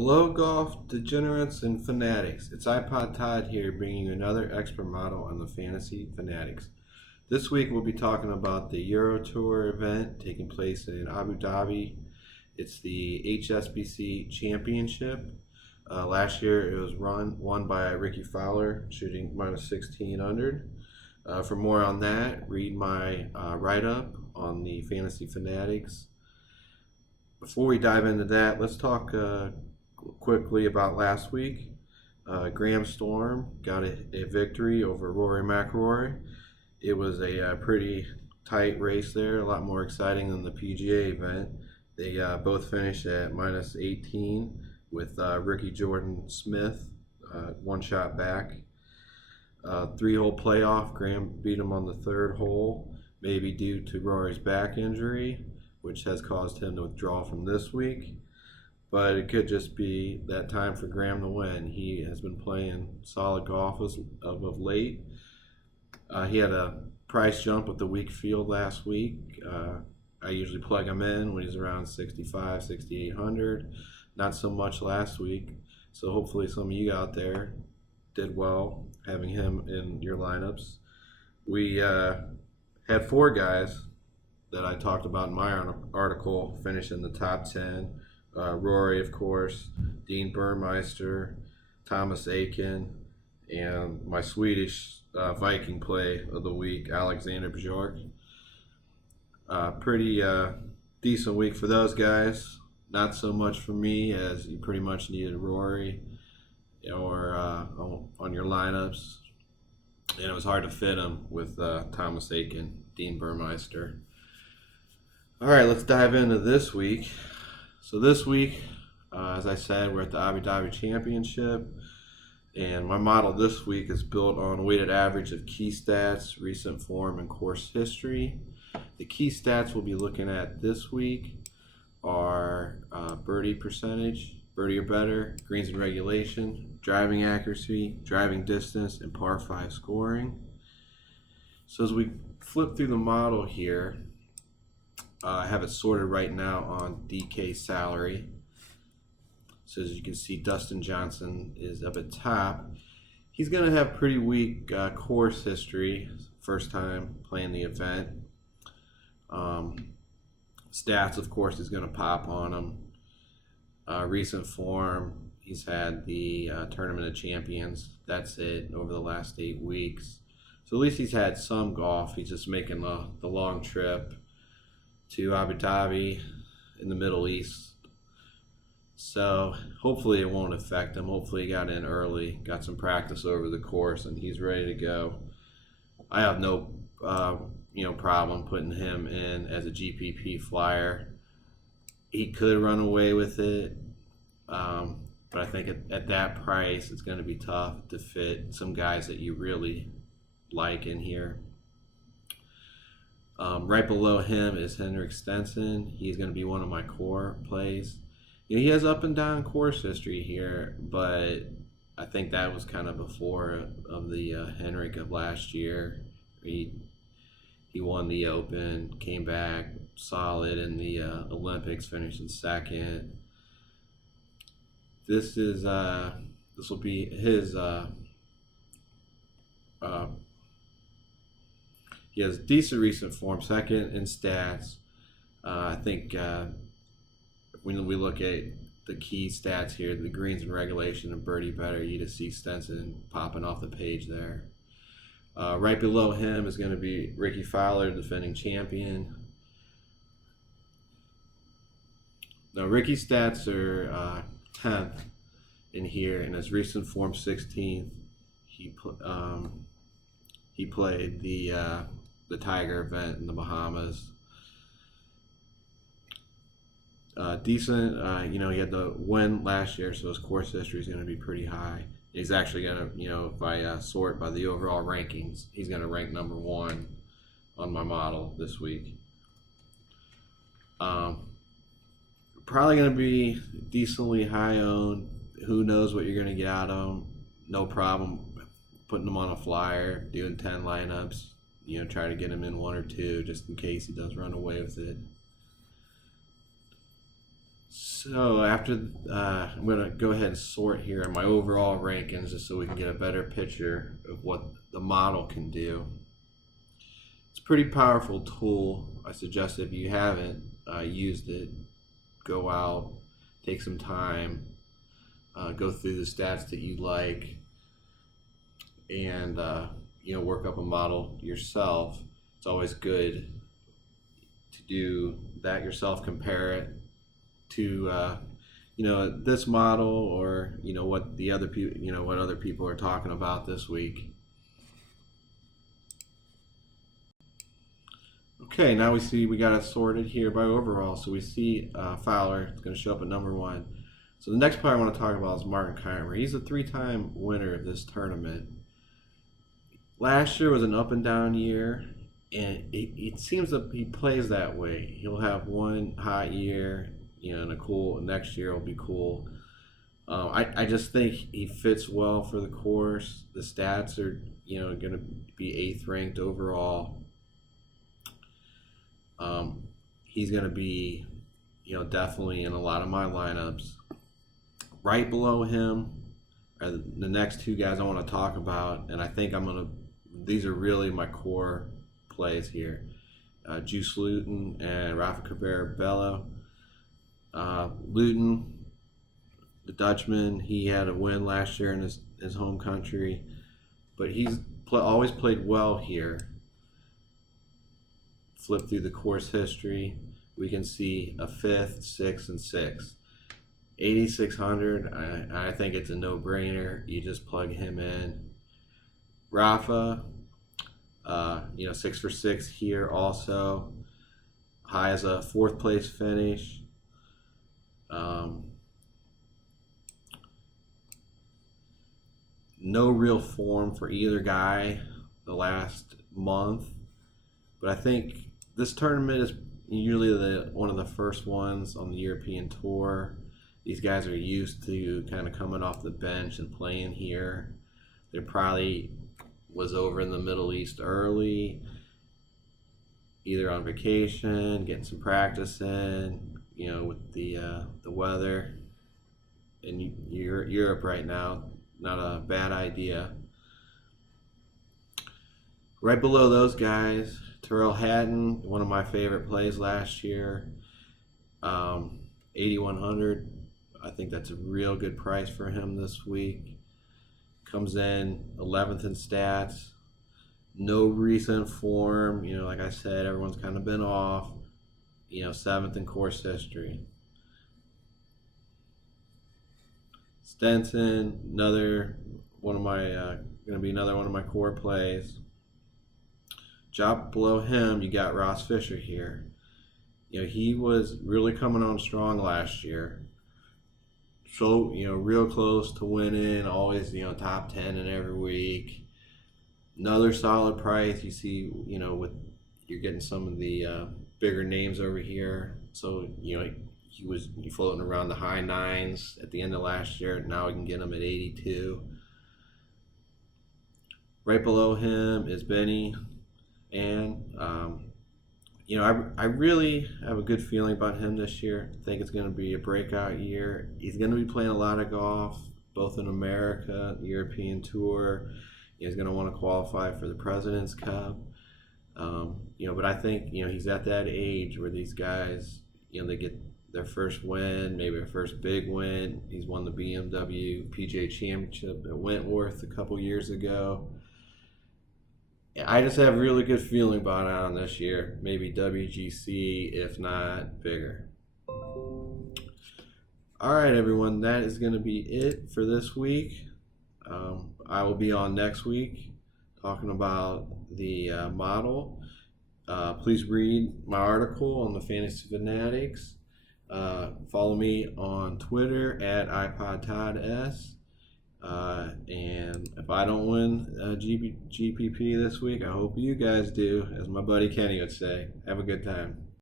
Hello, golf degenerates and fanatics. It's iPod Todd here, bringing you another expert model on the Fantasy Fanatics. This week we'll be talking about the Euro Tour event taking place in Abu Dhabi. It's the HSBC Championship. Last year it was won by Ricky Fowler, shooting minus 1600. For more on that, read my write-up on the Fantasy Fanatics. Before we dive into that, let's talk quickly about last week. Graham Storm got a victory over Rory McIlroy. It was a pretty tight race there, a lot more exciting than the PGA event. They both finished at minus 18 with Ricky Jordan Smith one shot back. Three-hole playoff, Graham beat him on the third hole, maybe due to Rory's back injury, which has caused him to withdraw from this week. But it could just be that time for Graham to win. He has been playing solid golf of late. He had a price jump with the weak field last week. I usually plug him in when he's around 6,500, 6,800. Not so much last week. So hopefully some of you out there did well having him in your lineups. We had four guys that I talked about in my article finish in the top 10. Rory, of course, Dean Burmeister, Thomas Aiken, and my Swedish Viking play of the week, Alexander Bjork. Pretty decent week for those guys. Not so much for me, as you pretty much needed Rory or on your lineups. And it was hard to fit him with Thomas Aiken, Dean Burmeister. All right, let's dive into this week. So this week, as I said, we're at the Abu Dhabi Championship, and my model this week is built on a weighted average of key stats, recent form, and course history. The key stats we'll be looking at this week are birdie percentage, birdie or better, greens and regulation, driving accuracy, driving distance, and par 5 scoring. So as we flip through the model here, I have it sorted right now on DK salary. So as you can see, Dustin Johnson is up at top. He's going to have pretty weak course history, first time playing the event. Stats, of course, is going to pop on him. Recent form, he's had the Tournament of Champions. That's it over the last 8 weeks. So at least he's had some golf. He's just making the long trip to Abu Dhabi in the Middle East. So hopefully it won't affect him. Hopefully he got in early, got some practice over the course, and he's ready to go. I have no problem putting him in as a GPP flyer. He could run away with it, but I think at that price it's going to be tough to fit some guys that you really like in here. Right below him is Henrik Stenson. He's going to be one of my core plays. He has up and down course history here, but I think that was kind of before of the Henrik of last year. He won the Open, came back solid in the Olympics, finished in second. This will be his. He has decent recent form, second in stats. I think when we look at the key stats here, the greens and regulation and birdie better, you just see Stenson popping off the page there. Right below him is going to be Ricky Fowler, defending champion. Now Ricky's stats are 10th in here, and his recent form 16th. He played the Tiger event in the Bahamas. Decent, he had the win last year, so his course history is going to be pretty high. He's actually going to, if I sort by the overall rankings, he's going to rank number 1 on my model this week. Probably going to be decently high owned. Who knows what you're going to get out of him? No problem putting him on a flyer, doing 10 lineups. Try to get him in 1 or 2 just in case he does run away with it. So after I'm gonna go ahead and sort here my overall rankings just so we can get a better picture of what the model can do. It's a pretty powerful tool. I suggest if you haven't used it, go out, take some time, go through the stats that you like, and work up a model yourself. It's always good to do that yourself, compare it to this model or what the other people what other people are talking about this week. Okay, now we got it sorted here by overall. So we see Fowler is going to show up at number 1. So the next player I want to talk about is Martin Keimer. He's a 3-time winner of this tournament. Last year was an up and down year, and it seems that he plays that way. He'll have one hot year, and a cool next year will be cool. I just think he fits well for the course. The stats are going to be 8th ranked overall. He's going to be definitely in a lot of my lineups. Right below him are the next 2 guys I want to talk about, and I think these are really my core plays here. Juice Luton and Rafa Cabrera-Bello. Luton, the Dutchman, he had a win last year in his home country, but he's always played well here. Flip through the course history, we can see a 5th, 6th, and 6th. 8,600, I think it's a no-brainer. You just plug him in. Rafa, 6 for 6 here also. High as a 4th place finish. No real form for either guy the last month, but I think this tournament is usually one of the first ones on the European Tour. These guys are used to kind of coming off the bench and playing here. They probably was over in the Middle East early, either on vacation, getting some practice in, with the weather in Europe right now. Not a bad idea. Right below those guys, Tyrrell Hatton, one of my favorite plays last year. 8,100. I think that's a real good price for him this week. Comes in 11th in stats. No recent form. Like I said, everyone's kind of been off. 7th in course history. Stenson, another one of my core plays. Drop below him, you got Ross Fisher here. He was really coming on strong last year. So, real close to winning, always, top 10 in every week. Another solid price. You see, you're getting some of the bigger names over here. So, he was floating around the high 9s at the end of last year. Now we can get him at 82. Right below him is Benny. And, I really have a good feeling about him this year. I think it's going to be a breakout year. He's going to be playing a lot of golf, both in America, the European Tour. He's going to want to qualify for the President's Cup. But I think, he's at that age where these guys, they get their first win, maybe their first big win. He's won the BMW PGA Championship at Wentworth a couple years ago. I just have a really good feeling about it on this year. Maybe WGC, if not bigger. All right, everyone, that is going to be it for this week. I will be on next week talking about the model. Please read my article on the Fantasy Fanatics. Follow me on Twitter at iPod Todd S. And if I don't win GPP this week, I hope you guys do, as my buddy Kenny would say. Have a good time.